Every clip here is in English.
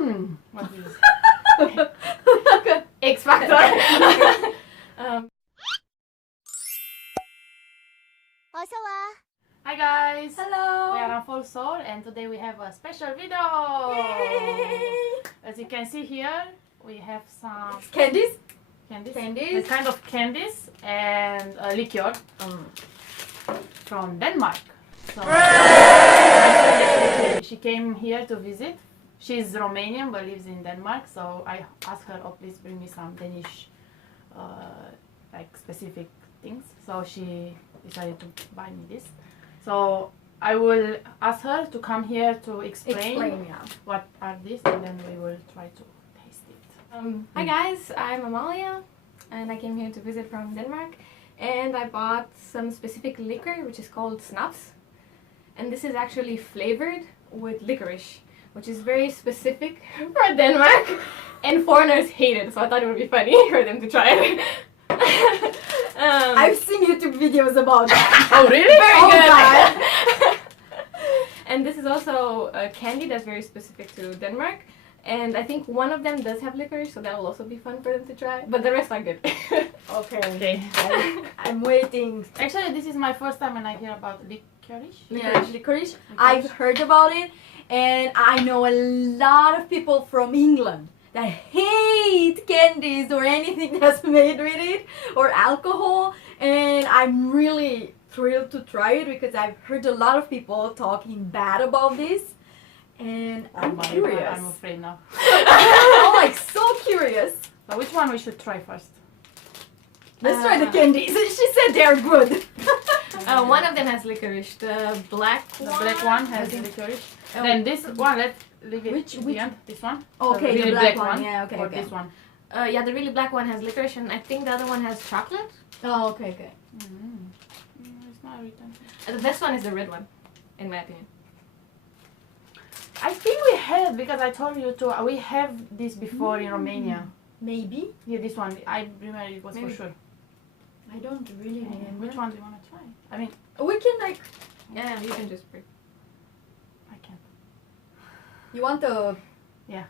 What is X Factor? Hi guys! Hello! We are on Seoul and today we have a special video! Yay! As you can see here, we have some Candies? A kind of candies and a liqueur from Denmark. So she came here to visit. She's Romanian but lives in Denmark, so I asked her, oh please bring me some Danish like specific things. So she decided to buy me this. So I will ask her to come here to explain what are these, and then we will try to taste it. Hi guys, I'm Amalia and I came here to visit from Denmark, and I bought some specific liquor which is called snaps, and this is actually flavored with licorice, which is very specific for Denmark and foreigners hate it, so I thought it would be funny for them to try it. I've seen YouTube videos about that. Oh really? Very good! God. And this is also a candy that's very specific to Denmark, and I think one of them does have licorice, so that will also be fun for them to try, but the rest are good. Okay. I'm waiting. Actually, this is my first time when I hear about licorice. Yeah, licorice. I've heard about it, and I know a lot of people from England that hate candies or anything that's made with it or alcohol, and I'm really thrilled to try it because I've heard a lot of people talking bad about this, and I'm curious. I'm afraid now. I'm like so curious. So which one we should try first? Let's try the candies. She said they're good. One of them has licorice. The black one has licorice. Then this one, let's leave it Which beyond. This one? Okay, really the black one. Yeah, okay, or okay. this one? Yeah, the really black one has licorice, and I think the other one has chocolate. Oh, okay. It's not written. The best one is the red one, in my opinion. I think we had, because I told you to, we have this before in Romania. Maybe. Yeah, this one. I remember it was Maybe. for sure. I don't really remember. Which one do you want to try? I mean, We can like. Yeah, you can just break. I can't. You want the? Yeah.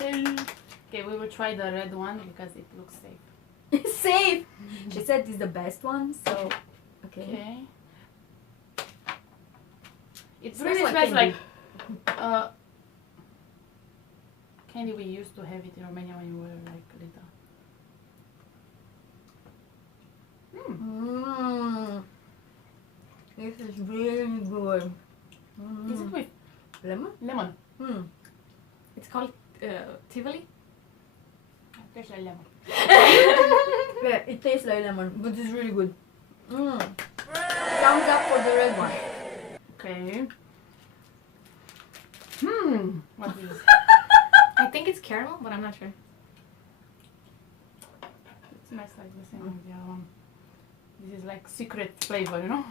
Okay, we will try the red one because it looks safe. Safe. She said this is the best one, so. Okay. Okay. It Smells really like smells like candy. candy we used to have it in Romania when we were like little. This is really good. Is it with Lemon? lemon? It's called Tivoli. It tastes like lemon. Yeah, it tastes like lemon, but it's really good. Thumbs up for the red one. Okay. What is this? I think it's caramel, but I'm not sure. It smells like the same as the other one. This is like secret flavor, you know?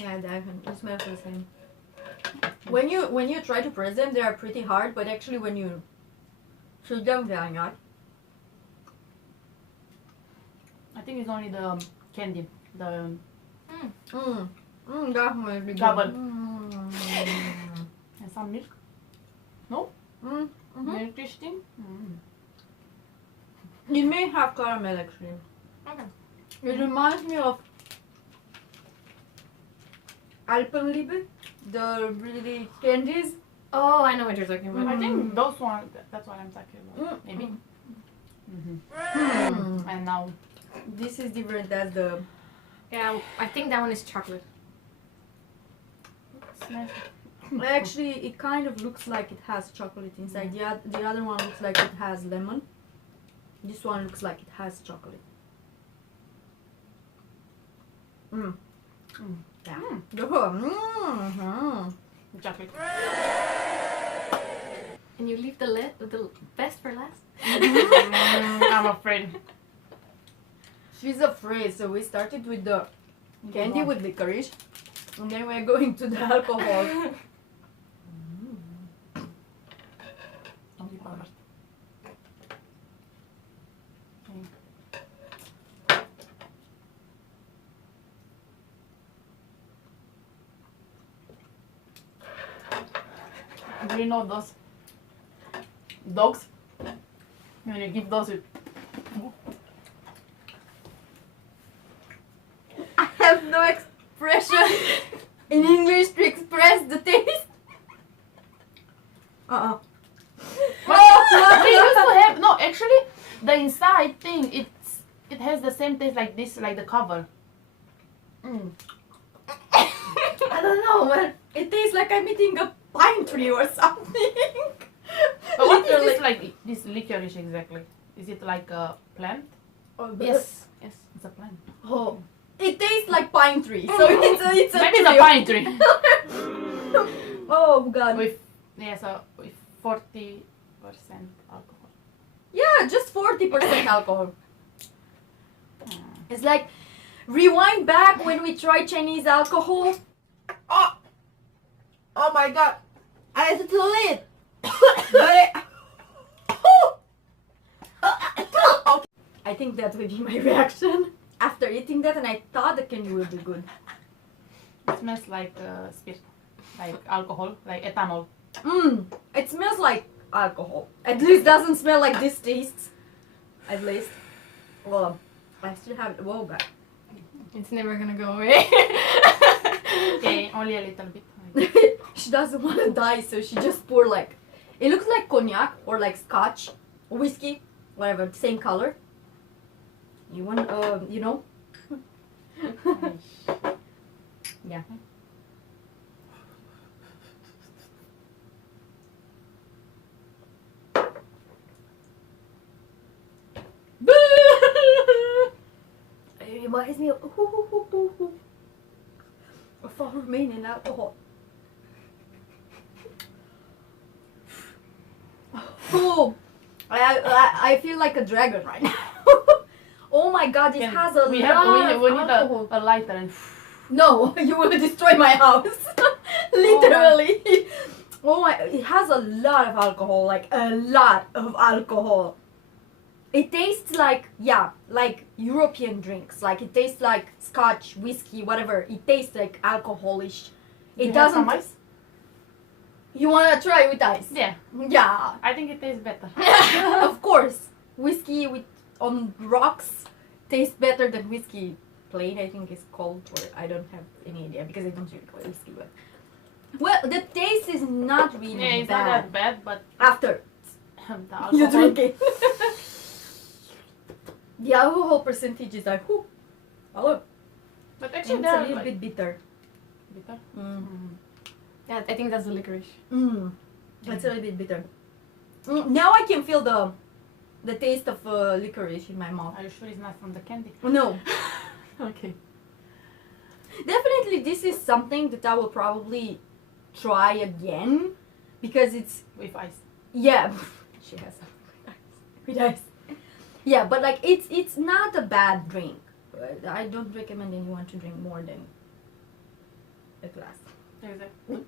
Yeah, definitely. It smells the same. When you try to press them, they are pretty hard, but actually when you chew them, they are not. I think it's only the candy. The Definitely. Double. Mm. and some milk. No? Milkish thing? It may have caramel actually. Okay. It reminds me of Alpenliebe, the really candies. Oh, I know what you're talking about. I think those one. That's what I'm talking about. Maybe. And now This is different than the. Yeah, I think that one is chocolate. smells. Actually, it kind of looks like it has chocolate inside. The other one looks like it has lemon. This one looks like it has chocolate. Chocolate. And you leave the best for last? I'm afraid. She's afraid, so we started with the candy with licorice, and then we're going to the alcohol. Don't be bothered. Do you know those dogs? When you give those with I have no expression in English to express the taste. But we used to have no. Actually, the inside thing it has the same taste like this, like the cover. I don't know, but it tastes like I'm eating a pine tree or something. But what is Literally. this like? This licorice exactly? Is it like a plant? Yes. Yes. It's a plant. Oh, it tastes like pine tree. So it's a Maybe it's a tree. pine tree. Oh god. with 40% alcohol. Yeah, just 40% alcohol. Hmm. It's like rewind back when we tried Chinese alcohol. Oh my god. I had to it. I think that would be my reaction after eating that, and I thought the candy would be good. It smells like spirit, like alcohol, like ethanol. It smells like alcohol. At least doesn't smell like this tastes. At least. Well, I still have it. Whoa, God. It's never gonna go away. Okay, only a little bit. She doesn't want to die, so she just pour like. It looks like cognac or like scotch, whiskey, whatever, same color. You want, you know? Yeah. It reminds me of Romanian alcohol. Oh, I feel like a dragon right now. Oh my god, it has a we lot of we need alcohol. a lighter and No, you will destroy my house. Literally. Oh my, it has a lot of alcohol, like a lot of alcohol. It tastes like, yeah, like European drinks. Like it tastes like scotch, whiskey, whatever. It tastes like alcoholish. It You have doesn't. some ice? You wanna try with ice? Yeah, Yeah. I think it tastes better. Of course. Whiskey with on rocks tastes better than whiskey plain, I think it's called, or I don't have any idea because I don't drink whiskey. But well, the taste is not really Yeah, it's bad. not that bad, but After the alcohol. you drink it. The alcohol percentage is like, whoo. Oh, But and actually, it's they a are little like bit bitter. bitter. Mm. Yeah, I think that's the licorice. It's a little bit bitter. Now I can feel the taste of licorice in my mouth. Are you sure it's not from the candy? No. Okay. Definitely this is something that I will probably try again because it's, With ice. yeah, she has something with ice. Yeah, but like it's not a bad drink. But I don't recommend anyone to drink more than a glass Exactly.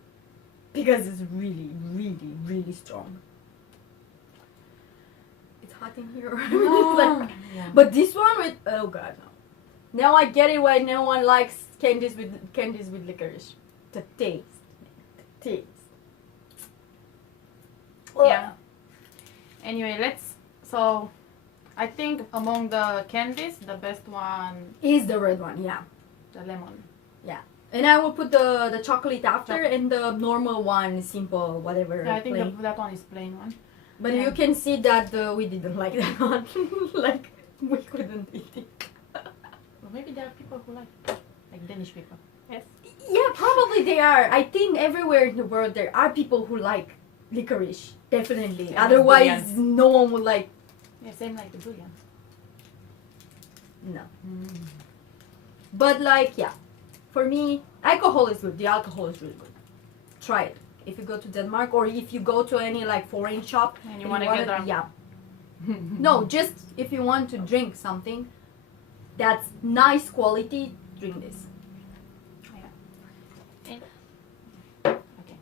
because it's really, really, really strong. It's hot in here. It's like, Yeah. but this one with, oh god, no. Now I get it why no one likes candies with licorice. The taste. The taste. Yeah. Anyway, so I think among the candies, the best one, Is the red one, yeah. the lemon. And I will put the chocolate after and the normal one, simple, whatever. Yeah, I think plain. that one is plain one. But yeah. you can see that we didn't like that one. Like, we couldn't eat it. Well, maybe there are people who like Danish people. Yes. Yeah, probably they are. I think everywhere in the world there are people who like licorice. Definitely. Yeah, Otherwise, durian. no one would like. Yeah, same like the durian. No. But like, yeah. For me, alcohol is good. The alcohol is really good. Try it. If you go to Denmark or if you go to any like foreign shop And you want to get drunk. yeah. No, just if you want to drink something that's nice quality, drink this. Okay.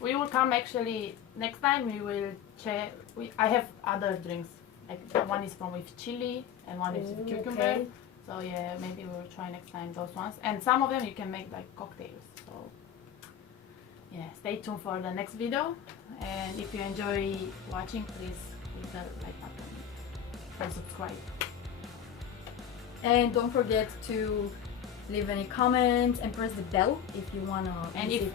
We will come actually next time. We will check. I have other drinks. Like one is from with chili and one is with cucumber. Okay. So yeah, maybe we will try next time those ones. And some of them you can make like cocktails. So yeah, stay tuned for the next video. And if you enjoy watching, please hit the like button and subscribe. And don't forget to leave any comments and press the bell if you wanna And if visit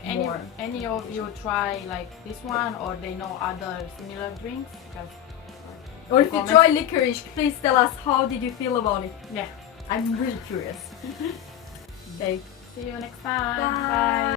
any more. of you try like this one, or they know other similar drinks, because Or if you comments. try licorice, please tell us how did you feel about it. Yeah. I'm really curious. Okay. See you next time. Bye. Bye.